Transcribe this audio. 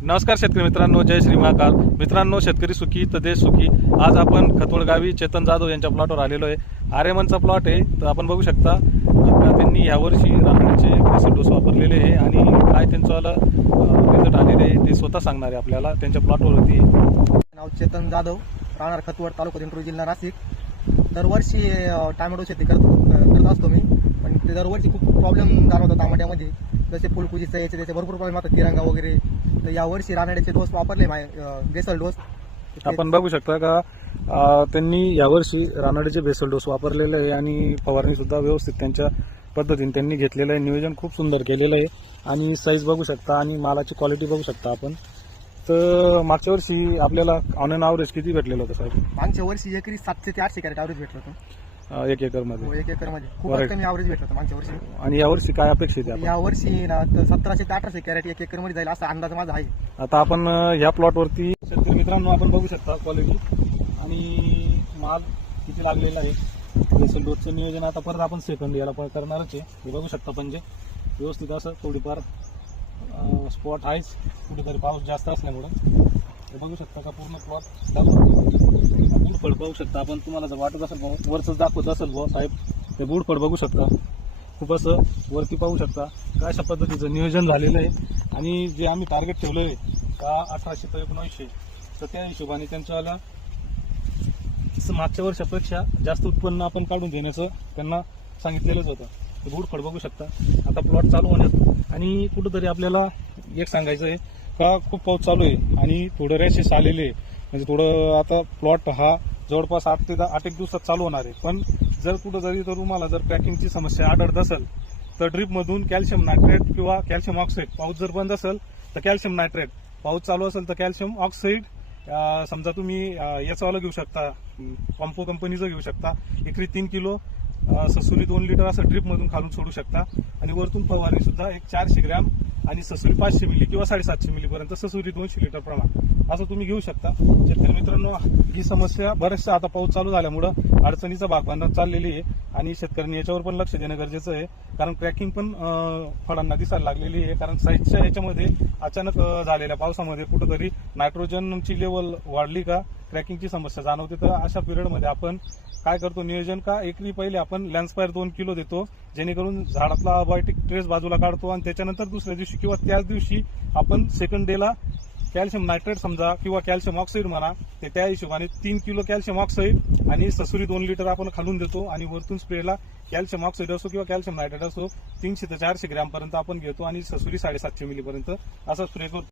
नमस्कार शेतकरी मित्रांनो, जय श्री महाकाल. मित्रांनो, शेतकरी सुखी तर देश सुखी. आज आपण खतोळगावी चेतन जाधव यांच्या प्लॉटवर आलेलो आहे. आर्यमनचा प्लॉट आहे. तर आपण बघू शकता का त्यांनी यावर्षी रानडीचे बेसल डोस वापरलेले आहे आणि काय त्यांचं रिझल्ट आलेले आहे ते स्वतः सांगणार आहे आपल्याला. त्यांच्या प्लॉटवरती नाव चेतन जाधव, राहणार खतवड, तालुका दिंडोरी, जिल्हा नाशिक. दरवर्षी टोमॅटो शेती करत असतो मी, पण ते दरवर्षी खूप प्रॉब्लेम जाणवतात टमाट्यामध्ये. जसे फुलकुजीचं याचे त्याचे भरपूर प्रॉब्लेम होतात, तिरंगा वगैरे. तर यावर्षी रानड्याचे डोस वापरले, बेसल डोस. आपण बघू शकता का त्यांनी यावर्षी रानडीचे बेसल डोस वापरलेले आहे आणि फवारणी सुद्धा व्यवस्थित त्यांच्या पद्धतीने त्यांनी घेतलेलं आहे. नियोजन खूप सुंदर केलेलं आहे आणि साईज बघू शकता आणि मालाची क्वालिटी बघू शकता आपण. तर मागच्या वर्षी आपल्याला ऑन एन ॲव्हरेज किती भेटलेलं होतं साहेब? मागच्या वर्षी एकरी 700 ते 800 कॅरेट ॲव्हरेज भेटलं होतं. 1 एकरमध्ये. 1 एकरमध्ये खूपच कमी ॲव्हरेज भेटलं होतं मागच्या वर्षी. आणि यावर्षी काय अपेक्षित आहे? यावर्षी ना 1700 ते 1800 कॅरेट 1 एकरमध्ये जाईल असा अंदाज माझा आहे. आता आपण ह्या प्लॉटवरती शेतकरी मित्रांनो आपण बघू शकता क्वालिटी आणि माल किती लागलेला आहे. बेसल डोसचं नियोजन आता परत आपण सेकंड याला पण करणारच आहे. हे बघू शकता म्हणजे व्यवस्थित असं थोडीफार स्पॉट आहेच, कुठेतरी पाऊस जास्त असल्यामुळं. हे बघू शकता का पूर्ण प्लॉट बुडफळ बघू शकता आपण. तुम्हाला जर वाटत असेल वरच दाखवत असेल भाऊ साहेब, हे बुडफळ बघू शकता. खूप असं वरती पाहू शकता का अशा पद्धतीचं नियोजन झालेलं आहे. आणि जे आम्ही टार्गेट ठेवलं आहे का 1800 ते 1900, तर त्या हिशोबाने त्यांच्यावाला मागच्या वर्षापेक्षा जास्त उत्पन्न आपण काढून देण्याचं त्यांना सांगितलेलंच होतं. ते बुडफळ बघू शकता. आता प्लॉट चालू होण्यात आणि कुठंतरी आपल्याला एक सांगायचं आहे का खूप पाऊस चालू आहे आणि थोडं रॅशेस आलेले आहे. म्हणजे थोडं आता प्लॉट हा जवळपास 8 एक दिवसात चालू होणार आहे. पण जर कुठं जरी तर तुम्हाला जर पॅकिंगची समस्या आढळत असेल तर ड्रीपमधून कॅल्शियम नायट्रेट किंवा कॅल्शियम ऑक्साईड, पाऊस जर बंद असेल तर कॅल्शियम नायट्रेट, पाऊस चालू असेल तर कॅल्शियम ऑक्साईड, समजा तुम्ही याचावाला घेऊ शकता, पंपो कंपनीचं घेऊ शकता. एकरी 3 किलो ससुरी 2 लिटर असं ड्रीपमधून खालून सोडू शकता. आणि वरतून फवारणी सुद्धा एक 400 ग्रॅम आणि ससुरी 500 मिली किंवा 750 मिलीपर्यंत, ससुरी 200 लिटर प्रमाण असं तुम्ही घेऊ शकता. शेतकरी मित्रांनो, ही समस्या बऱ्याचशा आता पाऊस चालू झाल्यामुळं अडचणीचा भाग बनत चाललेली आहे आणि शेतकऱ्यांनी याच्यावर पण लक्ष देणं गरजेचं आहे. कारण क्रॅकिंग पण फळांना दिसायला लागलेली आहे. कारण साईजच्या याच्यामध्ये अचानक झालेल्या पावसामध्ये कुठंतरी नायट्रोजनची लेवल वाढली का क्रॅकिंगची समस्या जाणवते. तर अशा पिरियडमध्ये आपण काय करतो नियोजन का एकरी पहिले आपण लॅन्सपायर 2 किलो देतो, जेणेकरून झाडातला अबायोटिक ट्रेस बाजूला काढतो आणि त्याच्यानंतर दुसऱ्या दिवशी किंवा त्याच दिवशी आपण सेकंड डेला कॅल्शियम नायट्रेट समजा किंवा कॅल्शियम ऑक्साईड म्हणा, ते त्या हिशोबाने 3 किलो कॅल्शियम ऑक्साईड आणि ससुरी 2 लिटर आपण खालून देतो. आणि वरतून स्प्रेला कॅल्शियम ऑक्साईड असो किंवा कॅल्शियम नायट्रेट असो 300 ते 400 ग्रॅम पर्यंत आपण घेतो आणि ससुरी 750 मिलीपर्यंत असा स्प्रे करतो.